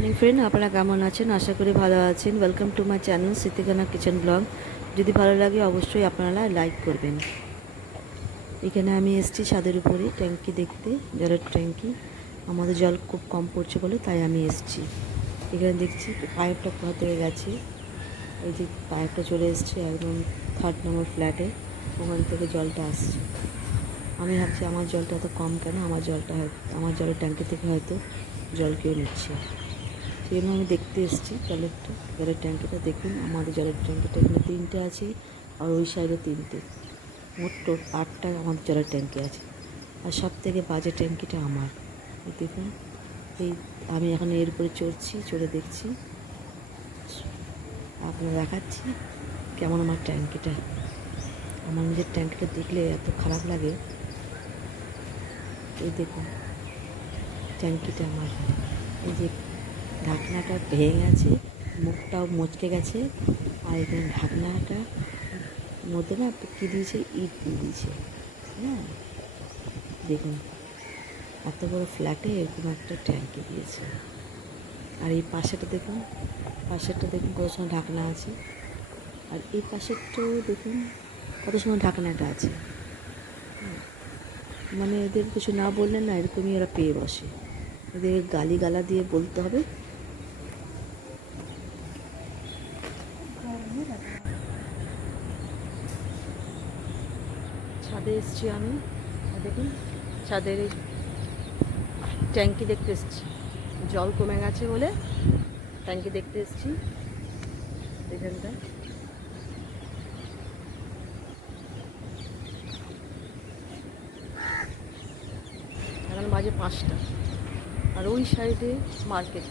Morning friend, আপনারা কেমন আছেন? আশা করি ভালো আছেন। Welcome to my channel Smritikana kitchen blog. যদি ভালো লাগে অবশ্যই আপনারা লাইক করবেন। এখানে আমি এসেছি ছাদের উপরে ট্যাঙ্কি দেখতে, জলের ট্যাঙ্কি। আমাদের জল খুব কম পড়ছে বলে তাই আমি এসেছি। এখানে দেখছি পাইপটা কোথা থেকে গেছে। এই যে পাইপটা চলে এসছে একদম 3rd নম্বর ফ্ল্যাটে, ওখান থেকে জলটা আসছে। আমি ভাবছি আমার জলটা এত কম কেন, আমার জলের ট্যাঙ্কি থেকে হয়তো জল কেউ নিচ্ছে। সেই জন্য আমি দেখতে এসেছি জলের ট্যাঙ্কিটা। দেখুন, আমাদের জলের ট্যাঙ্কিটা এখানে 3টে আছে, আর ওই সাইডে 3টে, মোট 8টা আমাদের জলের ট্যাঙ্কি আছে। আর সব থেকে বাজে ট্যাঙ্কিটা আমার। এই দেখুন, আমি এখন এর উপরে চড়ে দেখছি, আপনার দেখাচ্ছি কেমন আমার ট্যাঙ্কিটা। আমার নিজের ট্যাঙ্কিটা দেখলে এত খারাপ লাগে। এই দেখুন ট্যাঙ্কিটা আমার, এই যে ঢাকনাটা ভেঙে গেছে, মুখটাও মচকে গেছে, আর এখানে ঢাকনাটার মধ্যে না কী দিয়েছে, ইট দিয়ে দিয়েছে। হ্যাঁ, দেখুন এত বড় ফ্ল্যাটে এরকম একটা ট্যাঙ্কি দিয়েছে। আর এই পাশেটা দেখুন কত সময় ঢাকনা আছে। আর এই পাশেরটাও দেখুন কত সময় ঢাকনাটা আছে। মানে এদের কিছু না বললে না, এরকমই ওরা পেয়ে বসে। এদের গালিগালা দিয়ে বলতে হবে। ছাদে এসেছি আমি, দেখুন ছাদের এই ট্যাঙ্কি দেখতে এসেছি। জল কমে গেছে বলে ট্যাঙ্কি দেখতে এসেছি এখানটা। এখন বাজে 5টা, আর ওই সাইডে মার্কেট।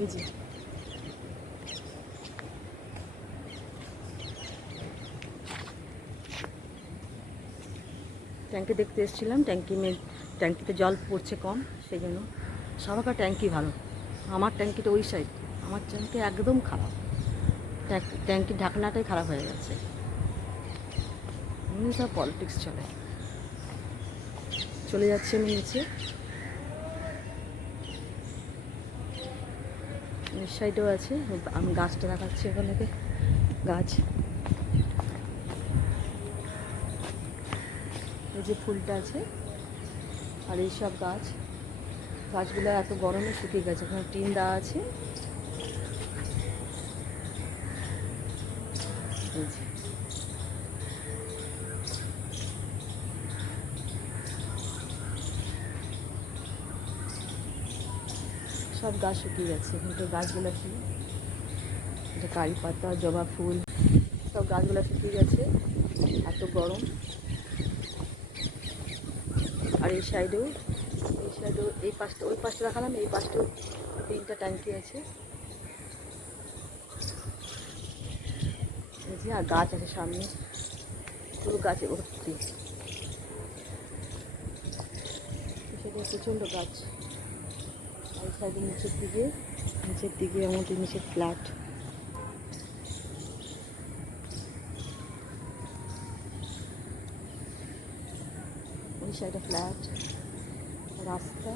এই যে ট্যাঙ্কি দেখতে এসেছিলাম, ট্যাঙ্কিতে জল পড়ছে কম, সেই জন্য। সবাইকার ট্যাঙ্কি ভালো, আমার ট্যাঙ্কিটা ওই সাইড, আমার ট্যাঙ্কি একদম খারাপ। ট্যাঙ্কির ঢাকনাটাই খারাপ হয়ে গেছে। এমনি সব পলিটিক্স চলে যাচ্ছে আমি নিচে। এই সাইডেও আছে, আমি গাছটা দেখাচ্ছি ওখান থেকে। গাছ, এই যে ফুলটা আছে, আর এইসব গাছগুলো এত গরমে শুকিয়ে গেছে। ওখানে টিন দেওয়া আছে। সব গাছ শুকিয়ে গেছে। কিন্তু গাছগুলো কি, এটা কারি পাতা, জবা ফুল, সব গাছগুলো শুকিয়ে গেছে, এত গরম। আর এই সাইডেও এই পাশটা, ওই পাশটা দেখালাম, এই পাশটাও 3টা ট্যাঙ্কি আছে। আর গাছ আছে সামনে, পুরো গাছে ভর্তি। সেটা প্রচণ্ড গাছ। আর এই সাইডে নিচের দিকে আমাদের নিচের ফ্ল্যাট। ওই সাইডে ফ্ল্যাট, রাস্তা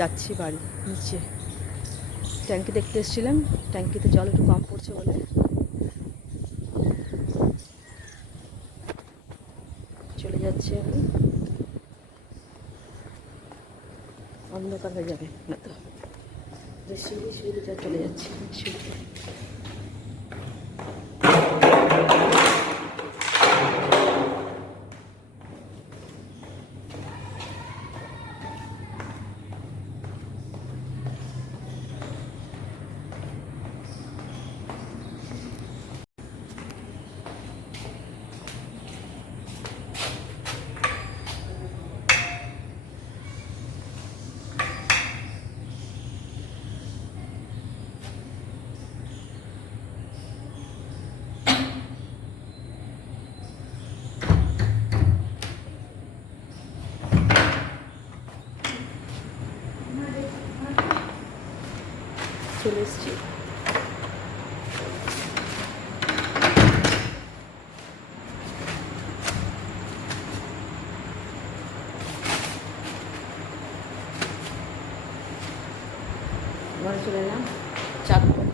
যাচ্ছি বাড়ি নিচে। ট্যাঙ্কি দেখতে এসেছিলাম, ট্যাঙ্কিতে জল একটু কম পড়ছে বলে চলে যাচ্ছি আমি। অন্ধকার হয়ে যাবে না তো, যে সিঁড়ি চলে যাচ্ছি সিঁড়িতে। চলে এসেছি। ঘরে চলে এলাম চা খাবো।